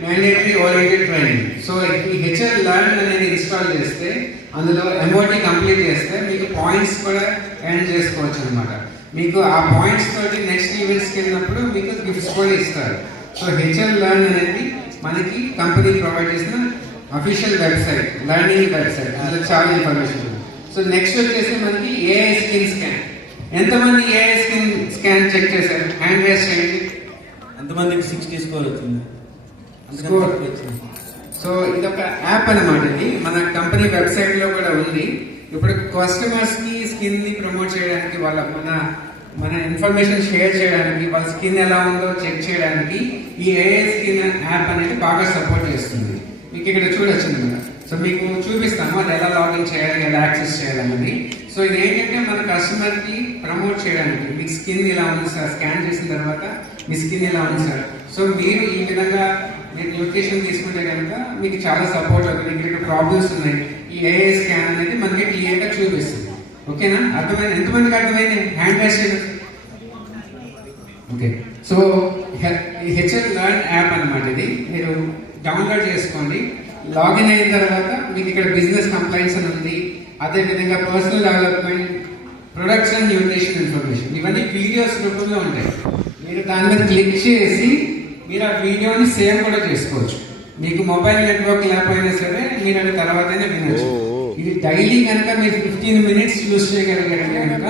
Mandatory oriented training. So ఈ HR learn అనేది install చేస్తే అందులో ఎంఓటీ కంప్లీట్ చేస్తే మీకు పాయింట్స్ కూడా ఎర్న్ చేసుకోవచ్చు అనమాట. మీకు ఆ పాయింట్స్ తోటి నెక్స్ట్ ఈవెంట్స్కి వెళ్ళినప్పుడు మీకు గిఫ్ట్స్ కూడా ఇస్తారు. సో హెచ్ఆర్ లర్న్ అనేది మనకి కంపెనీ ప్రొవైడ్ చేసిన అఫీషియల్ వెబ్సైట్, లర్నింగ్ వెబ్సైట్. అందులో చాలా ఇన్ఫర్మేషన్ ఉంది. సో నెక్స్ట్ వచ్చేసి మనకి ఏఐ స్కిన్ స్కాన్. ఎంతమంది ఏఐ స్కిన్ స్కాన్ చెక్ చేశారు? హ్యాండ్ రేస్ చేయండి. ఎంతమందికి 60 స్కోర్ వచ్చింది? స్కోర్ వచ్చింది. సో ఇదొక యాప్ అనమాట. ఇది మన కంపెనీ వెబ్సైట్ లో కూడా ఉంది. ఇప్పుడు కస్టమర్స్ కి స్కిన్ ని ప్రమోట్ చేయడానికి, వాళ్ళ మన ఇన్ఫర్మేషన్ షేర్ చేయడానికి, వాళ్ళ స్కిన్ ఎలా ఉందో చెక్ చేయడానికి ఈ ఏఐ స్కిన్ యాప్ అనేది బాగా సపోర్ట్ చేస్తుంది. మీకు ఇక్కడ చూడొచ్చు అనమాట. సో మీకు చూపిస్తాము అది ఎలా లాగిన్ చేయాలి, ఎలా యాక్సెస్ చేయాలన్నది. సో ఇది ఏంటంటే మన కస్టమర్ కి ప్రమోట్ చేయడానికి, మీకు స్కిన్ ఇలా ఉంది సార్, స్కాన్ చేసిన తర్వాత మీ స్కిన్ ఇలా ఉంది సార్, సో మీరు ఈ విధంగా మీరు న్యూట్రిషన్ తీసుకుంటే కనుక మీకు చాలా సపోర్ట్ అవుతుంది. ఇక్కడ ప్రాబ్లమ్స్ ఉన్నాయి, ఈ ఏఐ స్కాన్ అనేది మనకి క్లియర్ గా చూపిస్తుంది. ఓకేనా? అర్థమైంది? ఎంతమందికి అర్థమైంది? హ్యాండ్ రైస్ చేయండి. Okay. So HR learn app అనమాట. ఇది మీరు డౌన్లోడ్ చేసుకోండి. లాగిన్ అయిన తర్వాత మీకు ఇక్కడ బిజినెస్ కంప్లైంట్స్ అని ఉంది. అదే విధంగా personal development, products and nutrition information, ఇవన్నీ వీడియోస్ రూపంలో ఉంటాయి. మీరు దాని మీద క్లిక్ చేసి మీరు ఆ వీడియోని సేవ్ కూడా చేసుకోవచ్చు. మీకు మొబైల్ నెట్వర్క్ లేకపోయినా సరే మీరు అది తర్వాతనే వినొచ్చు. ఇది డైలీ కనుక మీరు 15 minutes యూజ్ చేయగలిగారంటే కనుక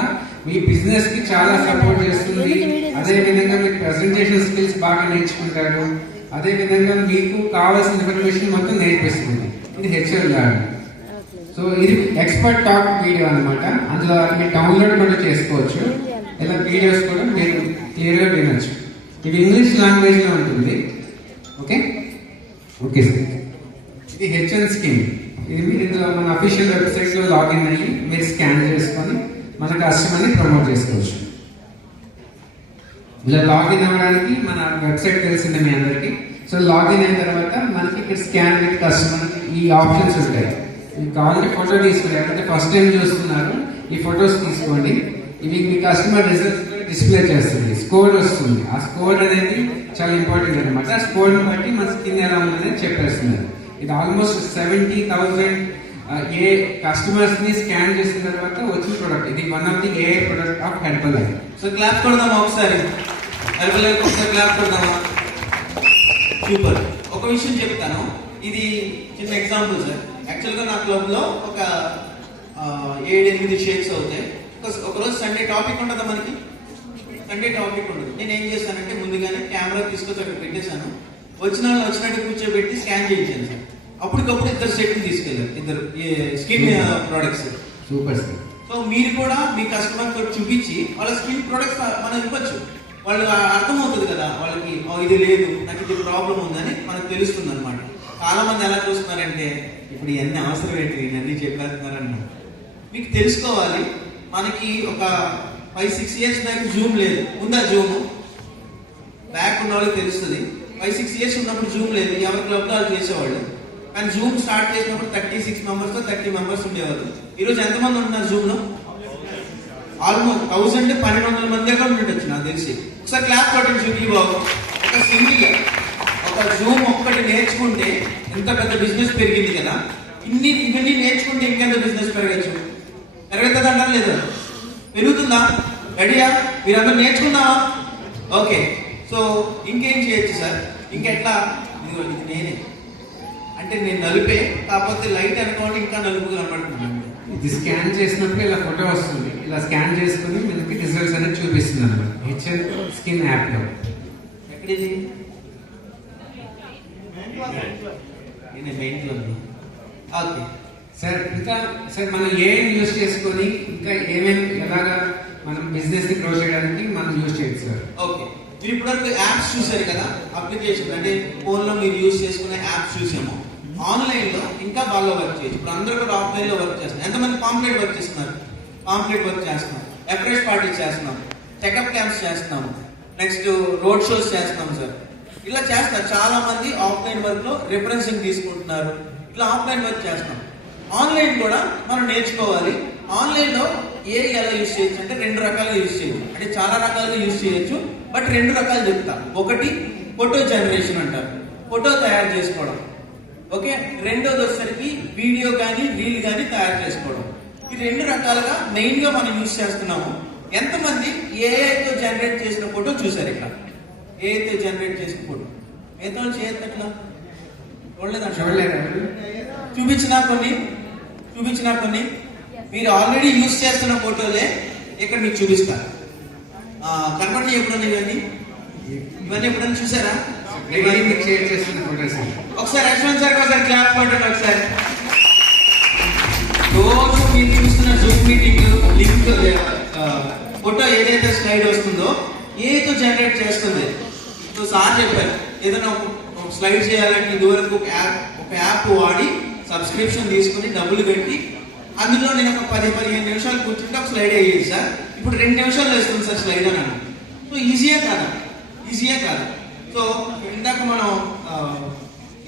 మీ బిజినెస్ కి చాలా సపోర్ట్ చేస్తుంది. అదే విధంగా మీకు ప్రెజెంటేషన్ స్కిల్స్ బాగా నేర్చుకుంటారు. అదే విధంగా మీకు కావాల్సిన ఇన్ఫర్మేషన్ మొత్తం నేర్పిస్తుంది. ఇది హెచ్ఆర్ లర్న్. సో ఇది ఎక్స్పర్ట్ టాక్ వీడియో అనమాట. అందులో మీరు డౌన్లోడ్ కూడా చేసుకోవచ్చు. ఇలా వీడియోస్ కూడా మీరు క్లియర్గా వినొచ్చు. ఇది ఇంగ్లీష్ లాంగ్వేజ్ లో ఉంటుంది. Okay okay sir. ఇది హెచ్ఎన్ స్కిన్. ఇది మీరు ఇందులో మన అఫీషియల్ వెబ్సైట్ లో లాగిన్ అయ్యి మీరు స్కాన్ చేసుకొని మన కస్టమర్ని ప్రమోట్ చేసుకోవచ్చు. ఇలా లాగిన్ అవ్వడానికి మన వెబ్సైట్ తెలిసిందే మీ అందరికి. సో లాగిన్ అయిన తర్వాత మనకి ఇక్కడ స్కాన్ విత్ కస్టమర్ ఈ ఆప్షన్స్ ఉంటాయి. మీకు కావాలంటే ఫోటో తీసుకుని, ఎవరైతే ఫస్ట్ టైం చూస్తున్నారు ఈ ఫొటోస్ తీసుకోండి. ఇవి మీ కస్టమర్ రిజల్ట్స్ డిస్ప్లే చేస్తుంది, స్కోర్ వస్తుంది. ఆ స్కోర్ అనేది చాలా ఇంపార్టెంట్ అనమాట. ఆ స్కోర్ ని బట్టి మన స్కిన్ ఎలా ఉందని చెప్పేస్తున్నారు. ఇది ఆల్మోస్ట్ 70,000 ఏ కస్టమర్స్ ని స్కాన్ చేసిన తర్వాత వచ్చిన ప్రొడక్ట్. ఇది one of the AI product of Herbalife. So clap కొడదామా ఒకసారి? హెర్బల్ లైఫ్ ఒకసారి క్లాప్ కొడదామా? సూపర్. ఒక విషయం చెప్తాను, ఇది చిన్న ఎగ్జాంపుల్ సార్. యాక్చువల్గా నా క్లబ్ లో ఒక 7-8 షేక్స్ అవుతాయి. ఒకరోజు సండే టాపిక్ ఉండదా మనకి? సండే టాపిక్ ఉండదు. నేను ఏం చేశానంటే ముందుగానే కెమెరా తీసుకొచ్చి అక్కడ పెట్టేశాను. వచ్చిన వాళ్ళు వచ్చినట్టు కూర్చోబెట్టి స్కాన్ చేయించాను సార్. అప్పటికప్పుడు 2 సెట్లు తీసుకెళ్ళారు, 2 skin products. Super sir. So మీరు కూడా మీ కస్టమర్ తో చూపించి వాళ్ళ స్కిన్ ప్రొడక్ట్స్ మనం ఇవ్వచ్చు. వాళ్ళు అర్థమవుతుంది కదా వాళ్ళకి, ఇది లేదు నాకు ఇది ప్రాబ్లం ఉందని మనకు తెలుస్తుంది అనమాట. చాలా మంది ఎలా చూస్తున్నారంటే ఇప్పుడు ఇవన్నీ అవసరం ఏంటి, ఇవన్నీ చెప్పేస్తున్నారన్న. మీకు తెలుసుకోవాలి. మనకి ఒక 5-6 years బ్యాక్ జూమ్ లేదు, ఉందా? జూమ్ బ్యాక్ ఉన్న వాళ్ళకి తెలుస్తుంది. 5-6 years ఉన్నప్పుడు జూమ్ లేదు, ఎవరి క్లబ్ లో వాళ్ళు చేసేవాళ్ళు. కానీ జూమ్ స్టార్ట్ చేసినప్పుడు 36 members తో 30 members ఉండేవారు. ఈరోజు ఎంతమంది ఉంటున్నారు జూమ్ లో? ఆల్మోస్ట్ 1200 మంది దగ్గర ఉండొచ్చు నాకు తెలిసి. ఒకసారి క్లాప్ కొట్టండి జూమ్ బాబు. ఒక సింగిల్ ఒక జూమ్ ఒక్కటి నేర్చుకుంటే ఎంత పెద్ద బిజినెస్ పెరిగింది కదా. ఇవన్నీ నేర్చుకుంటే ఇంకెంత బిజినెస్ పెరగచ్చు? పెరుగుతుంది అంటారు లేదా? పెరుగుతుందా? రెడీయా? మీరందరూ నేర్చుకున్నావా? ఓకే. సో ఇంకేం చేయొచ్చు సార్? ఇంకెట్లా? ఇది నేనే అంటే నేను నలిపే, కాకపోతే లైట్ అనుకోండి ఇంకా నలుపు కనబడుతున్నాను. ఇది స్కాన్ చేసినప్పుడు ఇలా ఫోటో వస్తుంది. ఇలా స్కాన్ చేసుకుని మనకి రిజల్ట్స్ అనేది చూపిస్తుంది అనమాట హెచ్ఎన్ స్కిన్ యాప్ లో. ఎక్కడిది? Okay sir. ఇంకా సార్ మనం ఏం యూజ్ చేసుకొని ఇంకా ఏమేమి ఎలాగా మనం బిజినెస్ ని గ్రో చేయడానికి మనం యూజ్ చేయొచ్చు సార్. ఓకే. మీరు ఇప్పటివరకు యాప్స్ చూసారు కదా, అప్లికేషన్ అంటే ఫోన్ లో మీరు యూజ్ చేసుకునే యాప్స్ చూసాము. ఆన్లైన్ లో ఇంకా బాగా వర్క్ చేయొచ్చు. ఇప్పుడు అందరూ కూడా ఆఫ్లైన్ లో వర్క్ చేస్తున్నారు. ఎంతమంది పాంప్లెట్ వర్క్ చేస్తున్నారు? పాంప్లెట్ వర్క్ చేస్తున్నాం, ఎఫ్రెష్ పార్టీస్ చేస్తున్నాం, చెకప్ క్యాంప్స్ చేస్తున్నాం, నెక్స్ట్ రోడ్ షోస్ చేస్తున్నాం సార్. ఇలా చేస్తున్నారు. చాలా మంది ఆఫ్లైన్ వర్క్ లో రిఫరెన్సింగ్ తీసుకుంటున్నారు. ఇట్లా ఆఫ్లైన్ వర్క్ చేస్తున్నాం. ఆన్లైన్ కూడా మనం నేర్చుకోవాలి. ఆన్లైన్ లో ఎలా యూజ్ చేయొచ్చు అంటే 2 రకాలుగా యూజ్ చేయొచ్చు. అంటే చాలా రకాలుగా యూజ్ చేయొచ్చు, బట్ 2 రకాలు చెప్తా. ఒకటి ఫోటో జనరేషన్ అంటారు, ఫోటో తయారు చేసుకోవడం. ఓకే, రెండోది వచ్చేసరికి వీడియో కానీ రీల్ కానీ తయారు చేసుకోవడం. ఈ రెండు రకాలుగా మెయిన్ గా మనం యూజ్ చేస్తున్నాము. ఎంతమంది ఏఐతో జనరేట్ చేసిన ఫోటో చూసారు? ఇక్కడ ఏఐతో జనరేట్ చేసిన ఫోటో ఏతో చేయట్లా చూపించినా కొన్ని మీరు ఆల్రెడీ యూజ్ చేస్తున్న ఫోటోలే ఇక్కడ మీకు చూపిస్తారు. కనపడి ఎప్పుడన్నా ఇవన్నీ ఎప్పుడైనా చూసారా? ఒకసారి యశ్వంత్ సార్ ఒకసారి క్లాప్ కొట్టండి ఒకసారి. రోజు మీరు చూస్తున్న జూమ్ మీటింగ్ లింక్ ఫోటో ఏదైతే స్లైడ్ వస్తుందో ఏదో జనరేట్ చేస్తుంది. సో సార్ చెప్పారు ఏదైనా ఒక స్లైడ్ చేయాలంటే ఇదివరకు ఒక యాప్ వాడి సబ్స్క్రిప్షన్ తీసుకుని డబ్బులు పెట్టి అందులో నేను ఒక 10-15 నిమిషాలు కూర్చుంటే ఒక స్లైడ్ అయ్యేది సార్. ఇప్పుడు 2 నిమిషాలు వేస్తుంది సార్ స్లైడ్ అన్నాను. సో ఈజీయే కాదు. సో ఇందాక మనం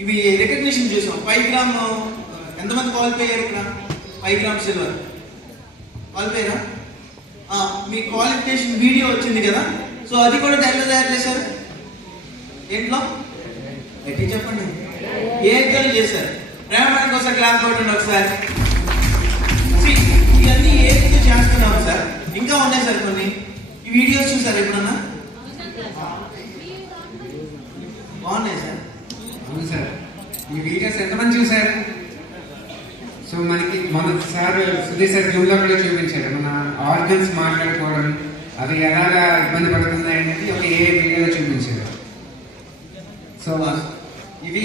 ఇవి రికగ్నిషన్ చూసాం. 5 గ్రామ్ ఎంతమంది క్వాలిఫై అయ్యారు? ఇక్కడ 5 గ్రామ్ సిల్వర్ క్వాలిఫై అయ్యారా? మీ క్వాలిఫికేషన్ వీడియో వచ్చింది కదా, సో అది కూడా దాంట్లో తయారు చేశారు. ఏంట్లో ఎట్టి చెప్పండి, ఏదో చేశారు. ప్రేమానికి ఒకసారి క్లాప్ కొట్టండి ఒకసారి. ఇవన్నీ ఏదైతే చేస్తున్నాము సార్, ఇంకా ఉన్నాయి సార్ కొన్ని. ఈ వీడియోస్ చూసారు ఎప్పుడన్నా? బాగున్నాయి సార్. అవును సార్, ఈ వీడియోస్ ఎంతమంది చూసారు? సో మనకి మన సార్ సుధీర్ సార్ జూమ్ లో కూడా చూపించారు మన ఆర్గన్స్ మాట్లాడుకోవడం అది ఎలాగా ఇబ్బంది పడుతుంది అనేది ఒక ఏ వీడియోలో చూపించారు. సో ఇవి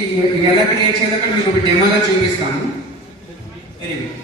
ఎలా క్రియేట్ చేయాలో మీకు ఒక డెమోలో చూపిస్తాను. Very good.